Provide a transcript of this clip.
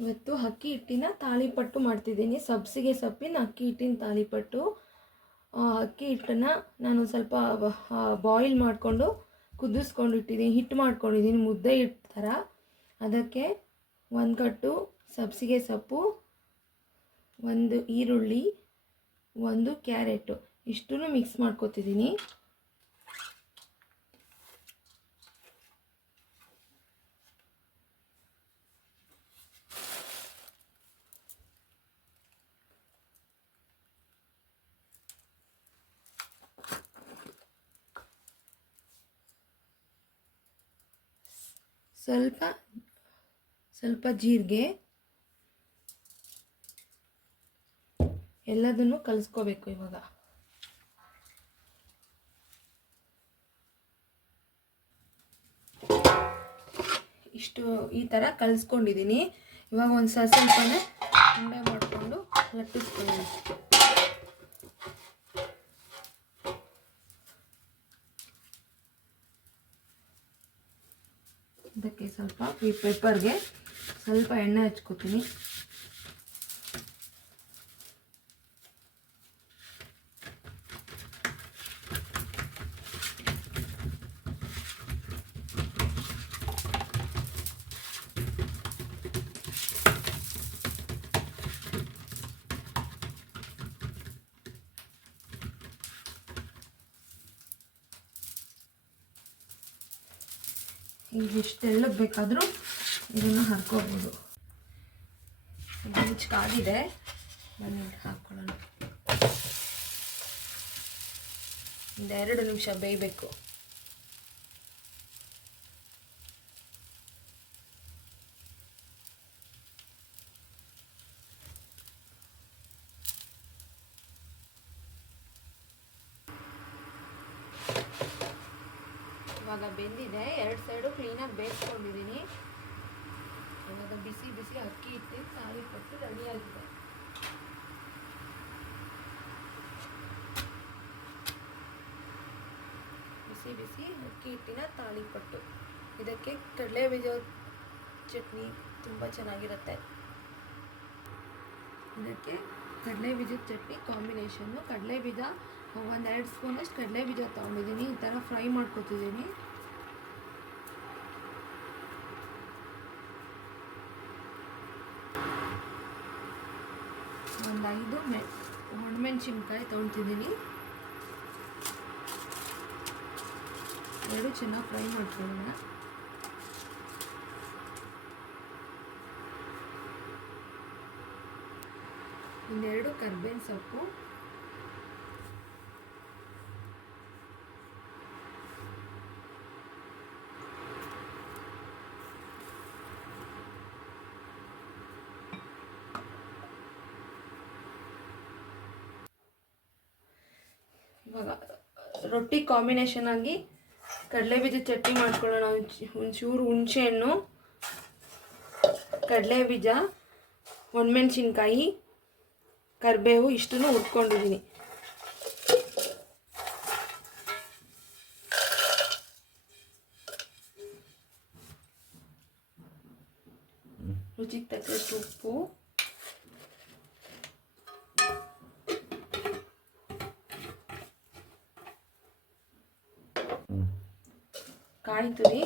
ಇವತ್ತು ಅಕ್ಕಿ ಹಿಟ್ಟಿನ ತಾಳಿಪಟ್ಟು ಮಾಡ್ತಿದ್ದೀನಿ. ಸಬ್ಸಿಗೆ ಸೊಪ್ಪಿನ ಅಕ್ಕಿ ಹಿಟ್ಟಿನ ತಾಳಿಪಟ್ಟು. ಅಕ್ಕಿ ಹಿಟ್ಟನ್ನು ನಾನು ಸ್ವಲ್ಪ ಬಾಯ್ಲ್ ಮಾಡಿಕೊಂಡು ಕುದಿಸ್ಕೊಂಡು ಇಟ್ಟಿದ್ದೀನಿ, ಹಿಟ್ಟು ಮಾಡ್ಕೊಂಡಿದ್ದೀನಿ ಮುದ್ದೆ ಹಿಟ್ಟು ಥರ. ಅದಕ್ಕೆ 1 ಕಟ್ಟು ಸಬ್ಸಿಗೆ ಸೊಪ್ಪು, 1 ಈರುಳ್ಳಿ, 1 ಕ್ಯಾರೆಟು ಇಷ್ಟನ್ನು ಮಿಕ್ಸ್ ಮಾಡ್ಕೊತಿದ್ದೀನಿ. ಸ್ವಲ್ಪ ಜೀರಿಗೆ, ಎಲ್ಲದನ್ನು ಕಲಿಸ್ಕೋಬೇಕು. ಇವಾಗ ಇಷ್ಟು ಈ ಥರ ಕಲಿಸ್ಕೊಂಡಿದ್ದೀನಿ. ಇವಾಗ ಒಂದು ಸ್ವಲ್ಪನೇ ಉಂಡೆ ಮಾಡಿಕೊಂಡು ಲಟ್ಟಿಸ್ಕೊಳ್ಳೋಣ. ಇದಕ್ಕೆ ಸ್ವಲ್ಪ ಈ ಪೆಪ್ಪರ್ಗೆ ಸ್ವಲ್ಪ ಎಣ್ಣೆ ಹಚ್ಕೋತೀನಿ. ಇಷ್ಟು ತೆಳ್ಳಗೆ ಬೇಕಾದರೂ ಇದನ್ನು ಹಾಕ್ಕೋಬೋದು. ಕಾಗಿದೆ, ಬನ್ನಿ ಹಾಕ್ಕೊಳ್ಳೋಣ. 2 ನಿಮಿಷ ಬೇಯಬೇಕು. ಇವಾಗ ಬೆಂದಿದೆ, 2 ಸೈಡು ಕ್ಲೀನಾಗಿ ಬೇಯಿಸ್ಕೊಂಡಿದ್ದೀನಿ. ಇವಾಗ ಬಿಸಿ ಬಿಸಿ ಅಕ್ಕಿ ಹಿಟ್ಟಿನ ತಾಳಿಪಟ್ಟು ರೆಡಿಯಾಗಿದೆ. ಬಿಸಿ ಬಿಸಿ ಅಕ್ಕಿ ಹಿಟ್ಟಿನ ತಾಳಿಪಟ್ಟು. ಇದಕ್ಕೆ ಕಡಲೆ ಬೀಜ ಚಟ್ನಿ ತುಂಬ ಚೆನ್ನಾಗಿರುತ್ತೆ. ಇದಕ್ಕೆ ಕಡಲೆ ಬೀಜದ ಚಟ್ನಿ ಕಾಂಬಿನೇಷನ್ನು. ಕಡಲೆ ಬೀಜ 1-2 ಸ್ಪೂನಷ್ಟು ಕಡಲೆ ಬೀಜ ತೊಗೊಂಡಿದ್ದೀನಿ. ಈ ಥರ ಫ್ರೈ ಮಾಡ್ಕೊತಿದ್ದೀನಿ. ಒಂದು 5 ಒಣಮೆಣಸಿನ್ಕಾಯಿ ತೊಗೊತಿದ್ದೀನಿ. 2 ಚೆನ್ನಾಗಿ ಫ್ರೈ ಮಾಡ್ಕೊಳ್ಳೋಣ. ಇನ್ನೆರಡು ಕರ್ಬೇವಿನ ಸೊಪ್ಪು, ಇವಾಗ ರೊಟ್ಟಿ ಕಾಂಬಿನೇಷನ್ ಆಗಿ ಕಡಲೆ ಬೀಜ ಚಟ್ನಿ ಮಾಡ್ಕೊಳ್ಳೋಣ. ಒಂಚೂರು ಹುಣಸೆಹಣ್ಣು, ಕಡಲೆ ಬೀಜ, ಒಣಮೆಣಸಿನ್ಕಾಯಿ, ಕರಿಬೇವು ಇಷ್ಟನ್ನು ಹುರ್ಕೊಂಡಿದ್ದೀನಿ. ರುಚಿಗೆ ತಕ್ಕಷ್ಟು ಉಪ್ಪು, ಕಾಯಿ ತುರಿ,